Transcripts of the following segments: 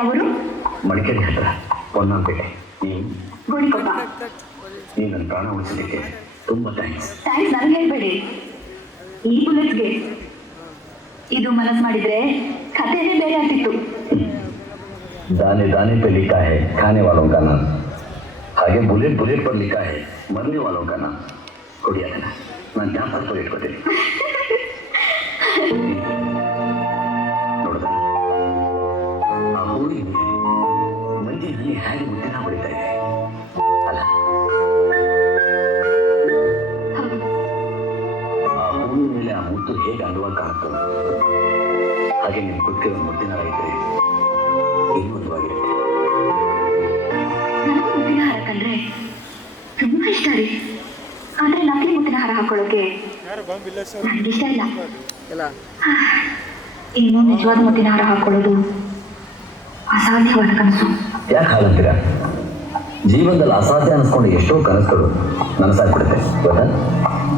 ಯಾವರು? ಮಡಿಕೇರಿ ಹತ್ರ ಪೊನ್ನಂಪೇಟೆ. ಗೋಣಿಕೊಪ್ಪ. ನೀವು ನನ್ನ ಪ್ರಾಣ ಉಳಿಸಲಿಕ್ಕೆ ತುಂಬಾ ಥ್ಯಾಂಕ್ಸ್. ಥ್ಯಾಂಕ್ಸ್ ನನಗೆ ಹೇಳ್ಬೇಡಿ, ಈ ಬುಲೆಟ್ಗೆ. ಇದು ಮನಸ್ಸು ಮಾಡಿದ್ರೆ ಕಥೆನೇ ಬೇರೆ ಆಗ್ತಿತ್ತು. दाने दाने पे लिखा है खाने वालों का नाम, ಹಾಗೆ ಬುಲೆಟ್ ಬುಲೆಟ್ पर लिखा है मरने वालों का नाम. ಕೊಡಿ ಅದನ್ನ, ನಾನು ಜ್ಞಾಪಕ ಇಟ್ಕೋತೀನಿ. ನೋಡಿದ ಆ ಹೂವಿನ ಮಂಜಿ ಈ ಹೇಗೆ ಮುದ್ದಿನ ಹೊಡಿತಾ ಇದೆ ಅಲ್ಲ? ಆ ಹೂವಿನ ಮೇಲೆ ಆ ಮುದ್ದು ಹೇಗೆ ಅಂದವಾಗಿ ಕಾಣುತ್ತೋ ಹಾಗೆ ನಿಮ್ಗೆ ಗೊತ್ತಿರೋ ಮುದ್ದಿನ ಇದ್ರೆ ಇನ್ನೂ ಅಂದವಾಗಿರುತ್ತೆ. ನನಗೂ ಮುದ್ದಿನ ಹಾರ ಕಂಡ್ರೆ ತುಂಬಾ ಇಷ್ಟ ರೀ. ಆದ್ರೆ ನಕಲಿ ಮುದ್ದಿನ ಹಾರ ಹಾಕೊಳ್ಳೋಕೆ ನನಗಿಷ್ಟ ಇಲ್ಲ. ಇನ್ನು ನಿಜವಾದ ಮುದ್ದಿನ ಹಾರ ಹಾಕೊಳ್ಳೋದು ಅಸಾಧ್ಯವಾದ ಕನಸು. ಯಾಕೆ ಹಾಗಂತೀರಾ? ಜೀವನದಲ್ಲಿ ಅಸಾಧ್ಯ ಅನ್ಸ್ಕೊಂಡು ಎಷ್ಟೋ ಕನಸುಗಳು ನನಸಾಗ್ಬಿಡುತ್ತೆ ಗೊತ್ತಾ?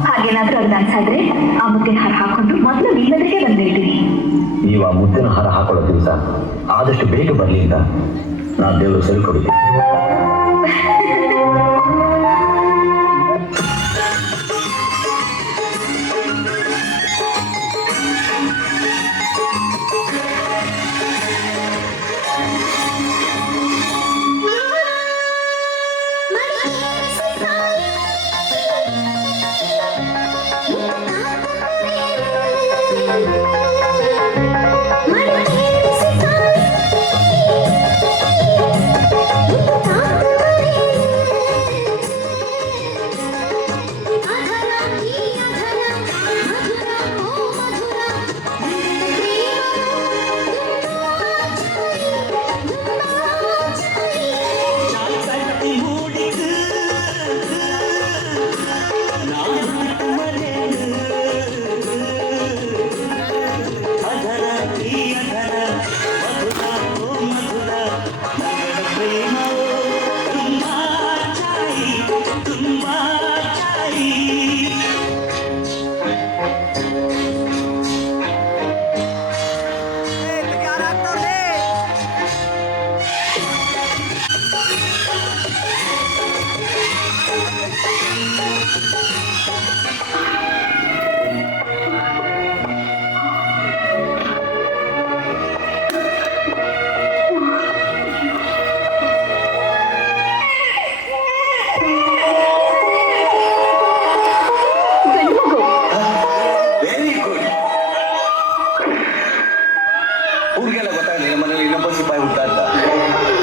ಹಾಗೇನಾದ್ರೂ ಅದು ಅನ್ಸಾದ್ರೆ ಆ ಮುದ್ದಿನ ಹಾರ ಹಾಕೊಂಡು ಮೊದಲು ನಿಮ್ಮದ್ರಿಗೆ ಬಂದಿರ್ತೀನಿ. ನೀವು ಆ ಮುದ್ದಿನ ಹಾರ ಹಾಕೊಳ್ಳೋ ದಿವಸ ಆದಷ್ಟು ಬೇಗ ಬರಲಿ ಅಂತ ನಾನು ದೇವರು ಸೇರಿಕೊಡ್ತೀನಿ.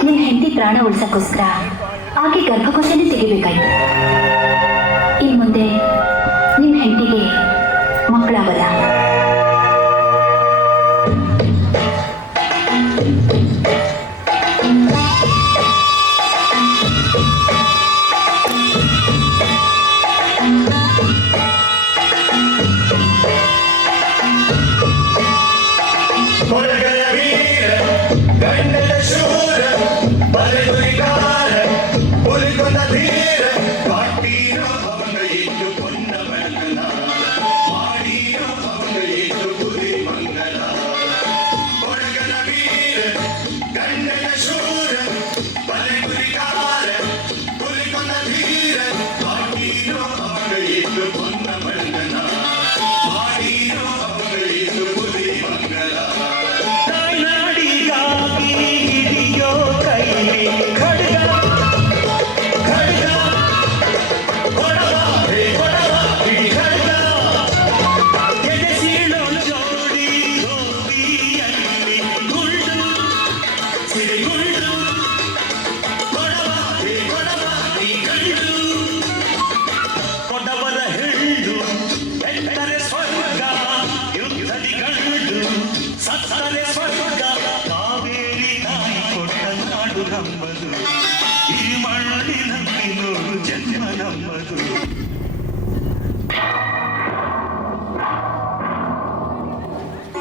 ನಿನ್ನ ಹೆಂಡತಿ ಪ್ರಾಣ ಉಳಿಸಕ್ಕೋಸ್ಕರ ಆಕೆ ಗರ್ಭಕೋಶನೇ ತೆಗಿಬೇಕಾಯ್ತು. ಇನ್ನು ಮುಂದೆ ನಿನ್ನ ಹೆಂಡತಿಗೆ ಮಕ್ಕಳಾಗಲ್ಲ.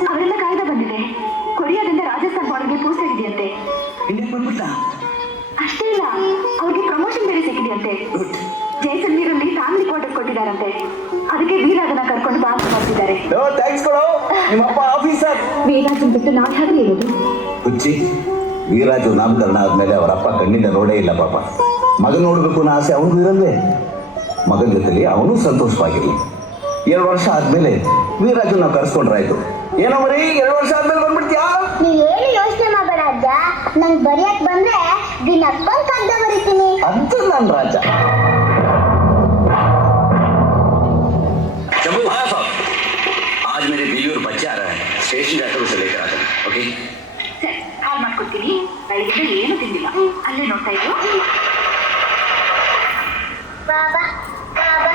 ಅವರೆಲ್ಲ ಕಾಯ್ದೆ ಬಂದಿದೆ. ಕೊರಿಯಾದಿಂದ ರಾಜಸ್ಥಾನ್ ಬಾರ್ಡರ್ಗೆ ಪೋಸ್ಟ್ ಆಗಿದೆಯಂತೆ. ಅಷ್ಟೇ ಇಲ್ಲ, ಅವ್ರಿಗೆ ಪ್ರಮೋಷನ್ ಬೇರೆ ಸಿಕ್ಕಿದೆಯಂತೆ. ಜೈಸಲ್ಮೀರಲ್ಲಿ ಫ್ಯಾಮಿಲಿ ಕ್ವಾರ್ಟರ್ ಕೊಟ್ಟಿದ್ದಾರಂತೆ. ಅದಕ್ಕೆ ವೀರಾಜನ ಕರ್ಕೊಂಡು ಬಾಂಬ್ ಮಾಡ್ತಿದ್ದಾರೆ. ನಿಮ್ಮಪ್ಪ ಆಫೀಸರ್ ವೀರಾಜನ್ ಬಿಟ್ಟು ನಾವು ಹೇಗೆ ಇರೋದು? ಹುಚ್ಚಿ, ವೀರಾಜು ನಾಮಕರಣ ಆದ್ಮೇಲೆ ಅವರಪ್ಪ ಕಣ್ಣಿಂದ ನೋಡೇ ಇಲ್ಲ ಪಾಪ. ಮಗನ ನೋಡ್ಬೇಕು ಅನ್ನೋ ಆಸೆ ಅವನಿಗೂ ಇರಲ್ವೇ? ಮಗನ ಜೊತೆಲಿ ಅವನು ಸಂತೋಷವಾಗಿರ್ಲಿ. 2 ವರ್ಷ ಆದ್ಮೇಲೆ ವೀರಾಜು ನಾವು ಕರ್ಸ್ಕೊಂಡ್ರಾಯ್ತು. ಏನೋ ಮರಿ 2 ವರ್ಷ ಆದ್ಮೇಲೆ ಬಂದ್ಬಿಡ್ತೀಯಾ? ನೀ ಏನು ಯೋಚನೆ ಮಾಡಬೇಡ ಅಜ್ಜ. ನಂಗೆ ಬರೆಯಕ್ ಬಂದ್ರೆ ದಿನಕ್ಕೊಂದು ಕಾಗ್ದ ಬರೀತೀನಿ. ಅಂತ ನಾನು ರಾಜ. शंभू हाँ साहब, आज मेरे बीवी और बच्चे आ रहे हैं, स्टेशन जाकर उसे लेकर आ जाना. ओके ಸರಿ, ಕಾಲ್ ಮಾಡ್ಕೊಡ್ತೀನಿ. ಬೆಳಗ್ಗೆ ಏನು ತಿಂದಿಲ್ಲ, ಅಲ್ಲೇ ನೋಡ್ತಾ ಇದ್ದು. ಬಾಬಾ ಬಾಬಾ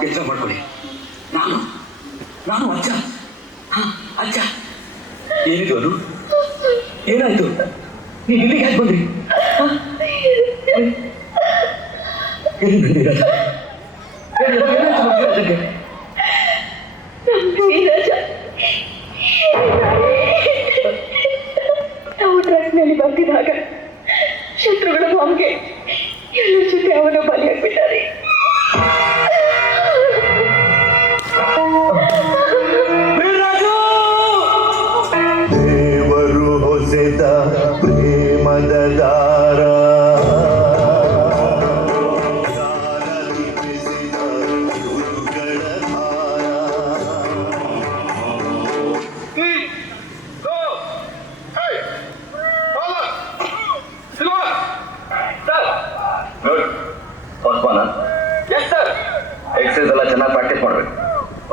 ಕೆಲಸ ಮಾಡ್ಕೊಳ್ಳಿ. ನಾನು ನಾನು ಅಜ್ಜ. ಹಾ ಅಜ್ಜ. ಏನಿದು ಅದು? ಏನಾಯ್ತು? ನೀವು ಇಲ್ಲಿಗೆ ಯಾಕೆ ಬಂದ್ರಿ? ಎಲ್ಲಿ ಬಂದಿರ? ನಾವು ಟ್ರಕ್ನಲ್ಲಿ ಬರ್ತಿದ್ದಾಗ ಶತ್ರುಗಳ ಬಾಂಬ್ಗೆ ಎಲ್ಲರ ಜೊತೆ ಅವನ ಬಲಿಯಾಗ್ಬಿಟ್ಟಾರೆ. ದೇವರು ಹೊಸೆದ ಪ್ರೇಮದ ದಾರ, एक्सरसाइज ಎಲ್ಲ ಚೆನ್ನಾಗಿ ಪ್ರಾಕ್ಟೀಸ್ ಮಾಡಬೇಕು.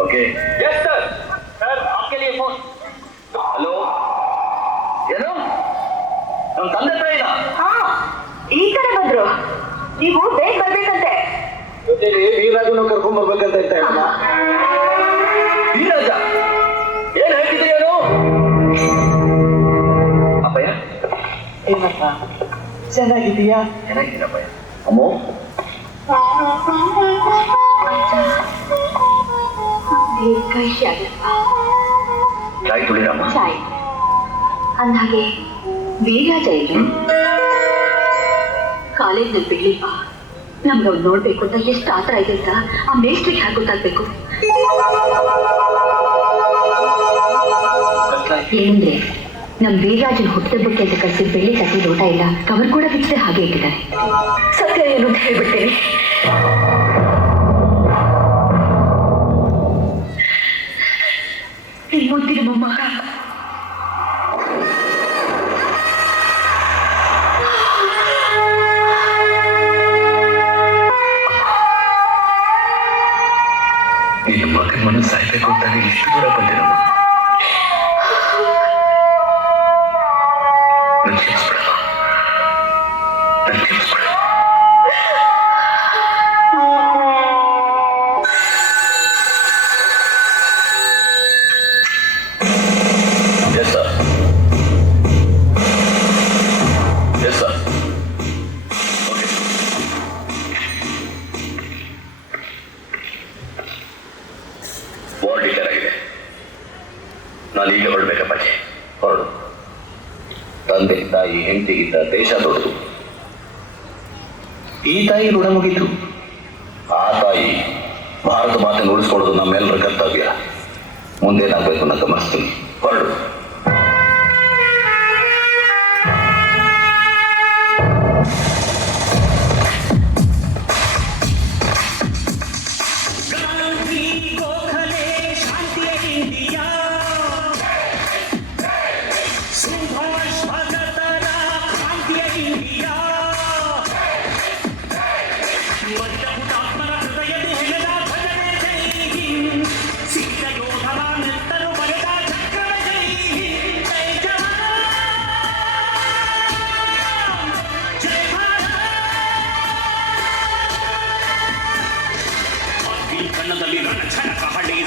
Okay yes sir. सर आपके लिए फोन. ಹಲೋ, ಏನು ನಮ್ಮ ತಂದೆ ತಾಯಿನ? ಹಾ, ಈ ಕಡೆ ಬಂದ್ರು. ನೀವು ಬೇಗ ಬರ್ಬೇಕಂತೆ. ಜೊತೆಲಿ ವೀರಾಜನ್ನು ಕರ್ಕೊಂಡ್ ಬರ್ಬೇಕಂತ ಇರ್ತಾ ಇದ್ದ. ವೀರಾಜ ಏನ್ ಹೇಳ್ತಿದ್ರಿ? ಏನು ಅಪ್ಪಯ್ಯ? ಏನಪ್ಪ ಚೆನ್ನಾಗಿದೀಯಾ? ಚೆನ್ನಾಗಿದ್ದೀನಪ್ಪಯ್ಯ. ಅಮ್ಮೋ ಕೈ ಶಾಗಪ್ಪ. ಚಾಯ್ ತುಳಿರಮ್ಮ. ಚಾಯ್ ಅಂದಾಗೆ ವೀರಾಜ ಇಲ್ಲ. ಕಾಲೇಜ್ನಲ್ಲಿ ಬಿಡ್ಲಿಪ್ಪ. ನಮ್ಗೆ ಅವ್ರು ನೋಡ್ಬೇಕು ಅಂತ ಎಷ್ಟು ಆತರ ಇದೆ ಅಂತ ಆ ಮೇಸ್ಟ್ರಿಗೆ ಹಾಗೆ ಗೊತ್ತಾಗ್ಬೇಕು. ಏನಂದ್ರೆ ನಮ್ ವೀರಾಜನ್ ಹುಟ್ಟದಬ್ಬಕ್ಕೆ ಅಂತ ಕಳಿಸಿ ಬೆಳ್ಳಿ ತಟ್ಟಿ ಲೋಟ ಇಲ್ಲ, ಕವರ್ ಕೂಡ ಬಿಚ್ಚದೆ ಹಾಗೆ ಇಟ್ಟಿದ್ದಾರೆ. ಸತ್ಯ ಏನು ಅಂತ ಹೇಳ್ಬಿಡ್ತೇನೆ. ಮುದ್ದಿನ ಮೊಮ್ಮಗ ನಿನ್ನ ಮಗನ ಮನಸ್ಸು ಸಾಯ್ಬೇಕು ಅಂತಾನೆ ಇಷ್ಟು ದೂರ ಬಂದಿರಮ್ಮ. ನನ್ ಕ್ಷಮಿಸ್ಬಿಡಮ್ಮ, ನನ್ ಕ್ಷಮಿಸ್ಬಿಡ. Yes sir, yes sir. Okay ward declare ಆಗಿದೆ. ನಾನು ಈಗ ಹೊರಡ್ಬೇಕಪ್ಪಾಜಿ, ಹೊರಡು. ತಂದೆ ತಾಯಿ ಹೆಂಡತಿಗಿದ್ದ ದೇಶ ದೊಡ್ಡದು. ಈ ತಾಯಿ ಋಣ ಮುಗಿತು. ಆ ತಾಯಿ ಭಾರತ ಮಾತೆ ಉಳಿಸ್ಕೊಳ್ಳೋದು ನಮ್ಮೆಲ್ಲರ ಕರ್ತವ್ಯ. ಮುಂದೇನಾಗಬೇಕು ನಾನು ಗಮನಿಸ್ತೀನಿ. ಹೊರಡು.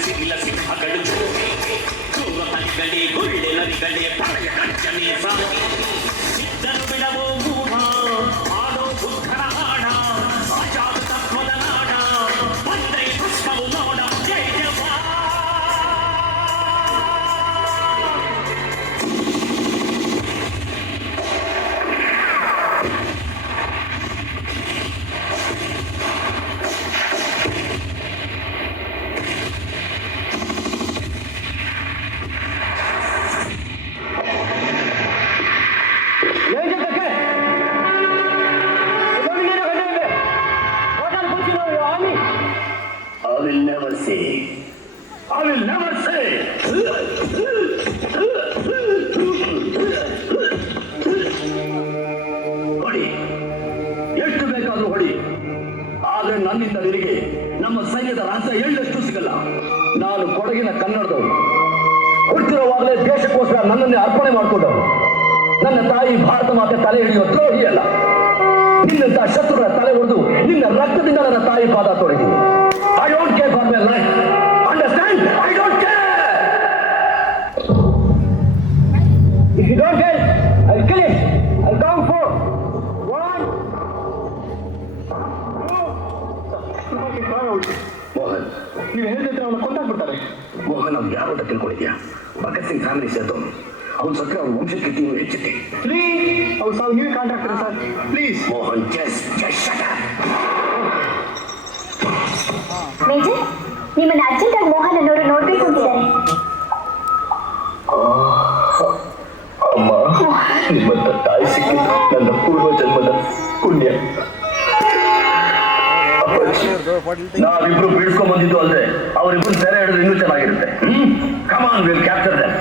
ಸಿಗಿಲ ಸಿಂಹಗಳು ಕ್ರೂರ ತನಿಗಳೇ ಗುಳ್ಳೆ ನರಿಗಳೇ ಪ್ರಳಯ ಕಚ್ಚನೆ ಸಾಗಿ ಸಿದ್ಧರು ಬಿಡವೋ ಮೂಢ ಆಡೋ ಬುದ್ಧನ ಹಾಡ ಅಜಾತ ತತ್ವದ ನಾಡ ಬಂದ್ರೆ ಪುಷ್ಪವು ನೋಡ ಜೈ ಜವಾ I will never say. I will never say. ಹೊಡಿ, ಎಷ್ಟು ಬೇಕಾದ್ರೂ ಹೊಡಿ. ಆದ್ರೆ ನನ್ನಿಂದ ನಿನಗೆ ನಮ್ಮ ಸೈನ್ಯದ ರಾಜ್ಯ ಎಳ್ಳಷ್ಟು ಸಿಗಲ್ಲ. ನಾನು ಕೊಡಗಿನ ಕನ್ನಡದವನು. ಹುಟ್ಟಿರುವಾಗಲೇ ದೇಶಕ್ಕೋಸ್ಕರ ನನ್ನನ್ನೇ ಅರ್ಪಣೆ ಮಾಡಿಕೊಂಡವನು. ನನ್ನ ತಾಯಿ ಭಾರತ ಮಾತೆ ತಲೆ ಹಿಡಿಯುವ ದ್ರೋಹಿ ಅಲ್ಲ. ನಿನ್ನಂತ ಶತ್ರುಗಳ ತಲೆ ಹೊಡೆದು ನಿನ್ನ ರಕ್ತದಿಂದ ನನ್ನ ತಾಯಿ ಪಾದ ತೊಳೆದೀನಿ. I don't care for my life. Understand? I don't care. If you don't care, I'll kill him. I'll count 4. 1, 2. Mohan, ನೀವು ಹೇಳಿದ್ರೆ ಅವನ್ನ ಕೊಂದಾಗ್ಬಿಡ್ತಾರೆ. ಮೋಹನ್ ಅವ್ನು ಯಾರು ಅಂತ ತಿಳ್ಕೊಂಡಿದ್ಯಾ? ಭಗತ್ ಸಿಂಗ್ ಫ್ಯಾಮಿಲಿ ಸೇರ್ತವನು. ಅವನು ಸತ್ರ ಅವನ ವಂಶಕ್ಕೆ ನೀವು ಹೆಚ್ಚುತ್ತೆ. ಪ್ಲೀಸ್ ಅವ್ರು ಸಾವು ನೀವೇ contractor sir, please. Mohan, just shut up. Major, ನಿಮ್ಮನ್ನ ಅರ್ಜೆಂಟಾಗಿ ಮೋಹನ್ ಅನ್ನೋರು ನೋಡ್ಬೇಕು ಅಂತಿದ್ದಾರೆ. ಅಮ್ಮ, ನಿಮ್ಮಂತ ತಾಯಿ ಸಿಕ್ಕಿದ್ದು ನನ್ನ ಪೂರ್ವ ಜನ್ಮದ ಪುಣ್ಯ. ನಾವಿಬ್ರು ಬಿಡಿಸ್ಕೊಂಡ್ ಬಂದಿದ್ದು ಅಲ್ಲದೆ ಅವರಿಬ್ರು ಸೆರೆ ಹಿಡಿದ್ರೆ ಇನ್ನೂ ಚೆನ್ನಾಗಿರುತ್ತೆ. ಕಮಾನ್, ವಿಲ್ ಕ್ಯಾಪ್ಚರ್ ದೆಮ್.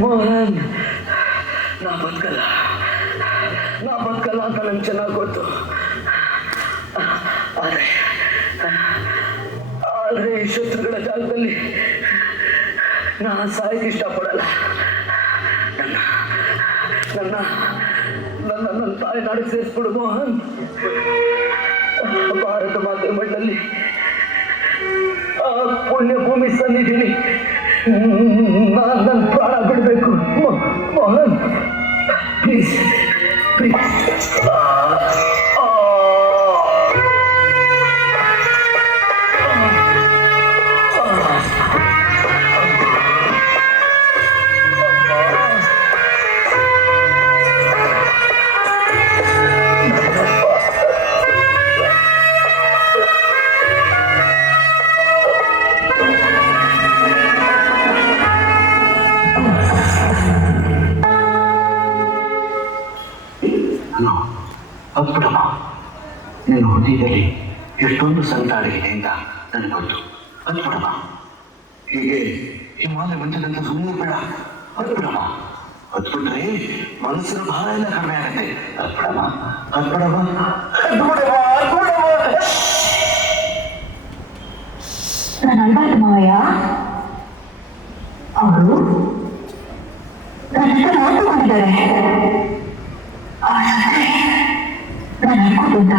ಮೋಹನ್, ನಾ ಬದುಕಲ್ಲ ಅಂತ ನಂಗೆ ಚೆನ್ನಾಗಿ ಗೊತ್ತು. ಆದ್ರೆ ಈ ಶತ್ರುಗಳ ಜಾಗದಲ್ಲಿ ನಾ ಸಾಯಕ್ಕೆ ಇಷ್ಟಪಡಲ್ಲ. ನನ್ನ ತಾಯಿ ನಾಡಿಗೆ ಸೇರಿಸ್ಬಿಡು ಮೋಹನ್. ಭಾರತ ಮಾತೆ ಮಣ್ಣಲ್ಲಿ ಆ ಪುಣ್ಯ ಭೂಮಿ ಸನ್ನಿಧಿನಿ ನನ್ನ ಪ್ರಾಣ ಬಿಡಬೇಕು ಮೋಹನ್, ಪ್ಲೀಸ್ ಪ್ಲೀಸ್. ಅದ್ಬಿಡಮ್ಮ, ನಿನ್ನ ಹೃದಯದಲ್ಲಿ ಎಷ್ಟೊಂದು ಸಂತ ಅಡಗಿದೆ ಅಂತ ನನಗೆ ಗೊತ್ತು. ಅದ್ಬಿಡಮ್ಮ, ಹೀಗೆ ಹಿಮಾಲಯ ಮಂಚದಂತ ಸುಮ್ಮನೆ ಬೇಡ. ಅದ್ಬಿಡಮ್ಮ, ಅದ್ಬಿಟ್ರೆ ಮನಸ್ಸಿನ ಭಾರ ಎಲ್ಲ ಕಡಿಮೆ ಆಗತ್ತೆ. ಅದ್ಬಿಡಮ್ಮ, ಅದ್ಬಿಡಮ್ಮ, ಅದ್ಬಿಡಮ್ಮ, ಅದ್ಬಿಡಮ್ಮ. ನಾನು ಅಳ್ಬಾರ್ದು ಮಾವಯ್ಯ. ಅವರು ನನ್ನ ಹತ್ರ ಮಾತುಕೊಂಡಿದ್ದಾರೆ. ನಾನು ಅನ್ಕೋತಿದ್ದ